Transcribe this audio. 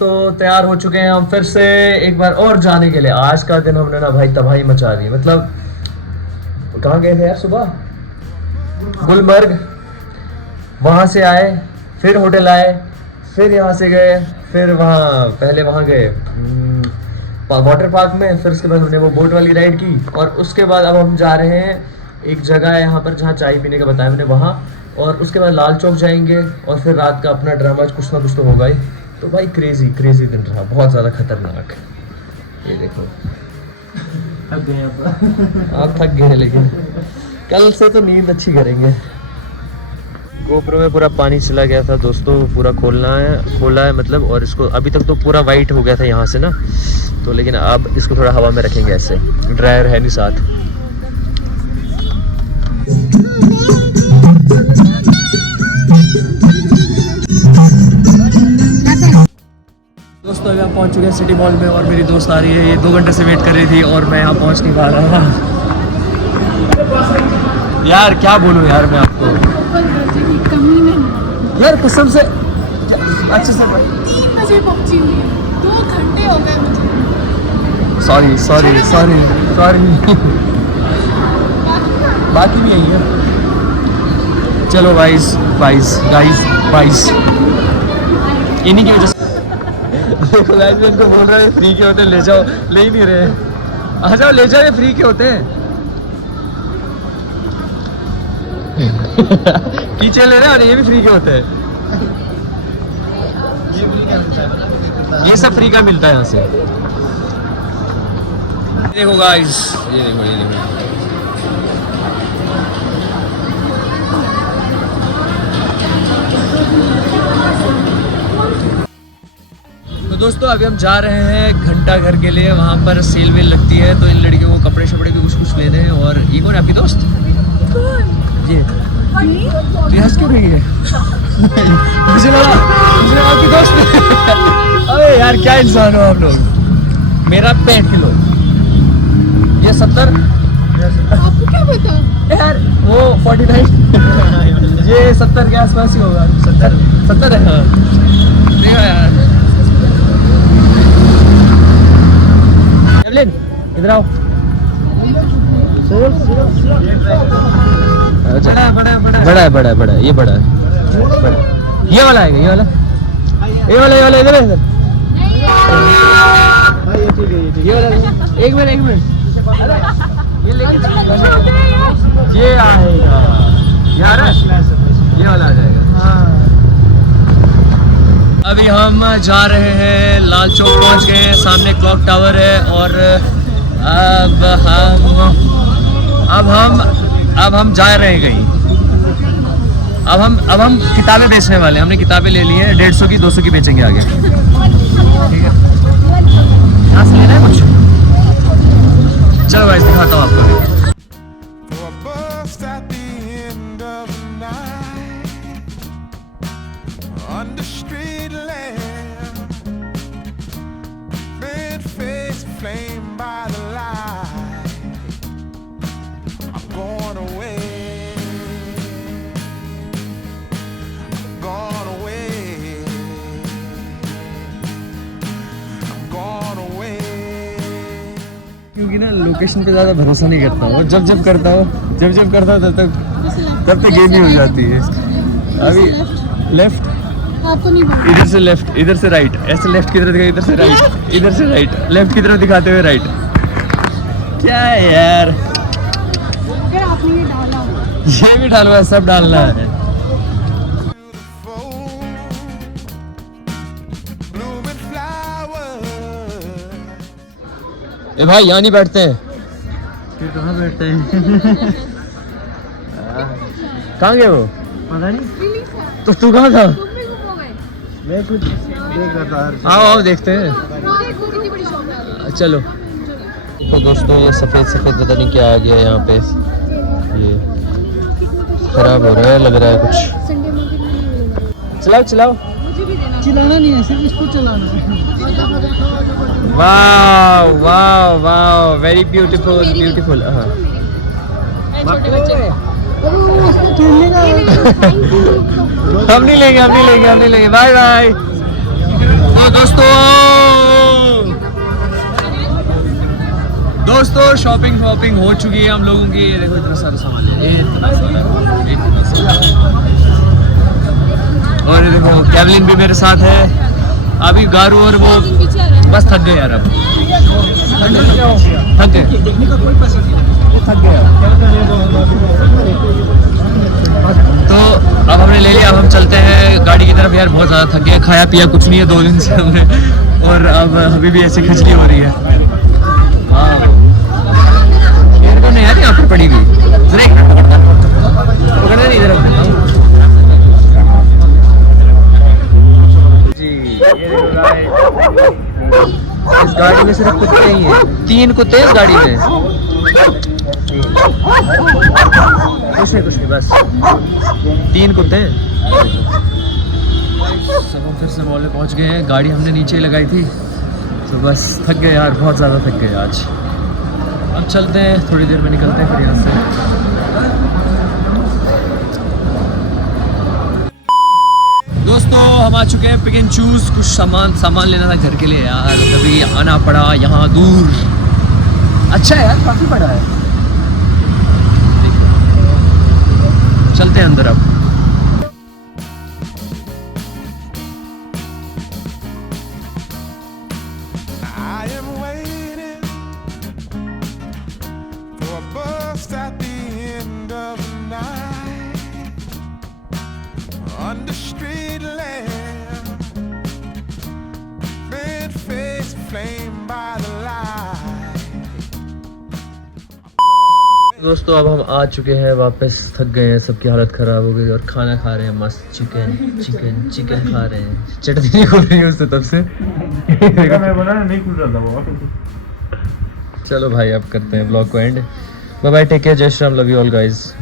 दोस्तों तैयार हो चुके हैं हम फिर से एक बार और जाने के लिए। आज का दिन हमने ना भाई तबाही मचा दी। मतलब कहाँ गए थे यार? सुबह गुलमर्ग, वहाँ से आए, फिर होटल आए, फिर यहाँ से गए, फिर वहाँ पहले वहाँ गए वाटर पार्क में, फिर उसके बाद हमने वो बोट वाली राइड की, और उसके बाद अब हम जा रहे हैं एक जगह है यहाँ पर जहाँ चाय पीने का बताया मैंने वहाँ, और उसके बाद लाल चौक जाएंगे, और फिर रात का अपना ड्रामा कुछ ना कुछ तो होगा ही। तो भाई क्रेजी क्रेजी दिन रहा, बहुत ज़्यादा खतरनाक। ये देखो थक गए आप थक गए, लेकिन कल से तो नींद अच्छी करेंगे। गोप्रो में पूरा पानी चला गया था दोस्तों, पूरा खोला है मतलब, और इसको अभी तक तो पूरा वाइट हो गया था यहाँ से ना, तो लेकिन अब इसको थोड़ा हवा में रखेंगे ऐसे, ड्रायर है नहीं साथ। दोस्तों अभी हम पहुँच चुके हैं सिटी मॉल में, और मेरी दोस्त आ रही है, ये 2 घंटे से वेट कर रही थी और मैं यहाँ पहुँच नहीं पा रहा था। यार क्या बोलूँ यार मैं आपको यार, कसम से अच्छे से 3 बजे पहुंची हुई है, 2 घंटे हो गए मुझे। सॉरी बाकी भी यही है। चलो गाइस इन्हीं की वजह से देखो गाइस, मैं इनको बोल रहा है फ्री के होते ले जाओ, ले ही नहीं रहे। आ जाओ ले जाओ, ये फ्री के होते हैं। पीछे ले रहे हैं और ये भी फ्री के होते हैं। ये सब फ्री का मिलता है यहाँ से। देखो गाइस, ये देखो तो दोस्तों अभी हम जा रहे हैं घंटा घर के लिए। वहाँ पर सेल वेल लगती है, तो इन लड़कियों को कपड़े शपड़े भी कुछ लेने हैं। और ये कौन है आपकी दोस्त? जी हंस क्यों रही है? मुझे लगा आपकी दोस्त। अबे यार क्या इंसान हो आप लोग। मेरा 65 किलो, ये 70। आपको क्या पता यार वो 49, ये 70 के आसपास ही होगा। 70 है। हाँ देखो यार, इधर आओ। बड़ा है, ये बड़ा है, ये वाला है, ये वाला इधर है, ये वाला। एक मिनट ये लेके ये आएगा यार, ये वाला आ जाएगा। अभी हम जा रहे हैं, लाल चौक पहुंच गए हैं, सामने क्लॉक टावर है, और अब हम जा रहे हैं कहीं। अब हम किताबें बेचने वाले हैं। हमने किताबें ले ली हैं, 150 की 200 की बेचेंगे आगे। ठीक है, यहाँ से लेना है कुछ? चलो भाई दिखाता हूँ आपको। क्योंकि ना लोकेशन पे ज़्यादा भरोसा नहीं करता हूँ, जब करता हूँ तब तक गेम ही हो जाती है। अभी लेफ्ट, आपको नहीं पता। इधर से लेफ्ट, इधर से राइट, ऐसे लेफ्ट की तरफ दिखा, इधर से राइट, इधर से राइट, लेफ्ट की तरफ दिखाते हुए राइट। क्या है यार, अगर आपने ये डाला, ये भी डालना है, सब डालना है। ए भाई यहाँ नहीं बैठते हैं। फिर कहाँ बैठते हैं? कहाँ गए वो? पता नहीं। तो तू कहाँ था? मैं कुछ देख रहा था। आओ देखते हैं। चलो तो दोस्तों, ये सफ़ेद पता नहीं क्या आ गया यहाँ पे, ये खराब हो रहा है, लग रहा है कुछ। चलाओ चलाना नहीं है, सिर्फ इसको चलाना है। वाह वेरी ब्यूटीफुल। हाँ हम नहीं लेंगे, बाय। दोस्तों शॉपिंग हो चुकी है हम लोगों की। ये देखो इतना सारा सामान है, ये इतना सारा। और ये देखो कैवलिन भी मेरे साथ है। अभी गारू और वो बस थक गए यार, अब थक गए। तो अब हमने ले लिया, अब हम चलते हैं गाड़ी की तरफ। यार बहुत ज़्यादा थक गए, खाया पिया कुछ नहीं है 2 दिन से हमने, और अब अभी भी ऐसे खिचड़ी हो रही है। हाँ मेरे को नहीं यार यहाँ पर पड़ी हुई, पकड़ने नहीं इधर जी। ये इस गाड़ी में सिर्फ कुत्ते ही हैं, 3 कुत्ते इस गाड़ी में। कुछ नहीं बस 3 कुत्ते हैं। सब हम फिर से मॉल में पहुंच गए हैं, गाड़ी हमने नीचे ही लगाई थी। तो बस थक गए यार, बहुत ज़्यादा थक गए आज। अब चलते हैं, थोड़ी देर में निकलते हैं फिर यहाँ से। दोस्तों हम आ चुके हैं पिक एंड चूज। कुछ सामान लेना था घर के लिए यार, तभी आना पड़ा यहाँ दूर। अच्छा है यार, काफ़ी बड़ा है। चलते हैं अंदर अब। दोस्तों अब हम आ चुके हैं वापस, थक गए हैं, सबकी हालत ख़राब हो गई और खाना खा रहे हैं मस्त। चिकन खा रहे हैं। चटनी नहीं खुल रही है उससे तब से। मैं बोला ना नहीं खुल रहा था वो। चलो भाई अब करते हैं ब्लॉग को end. Bye bye, take care, Jai Shri Ram, love you all guys.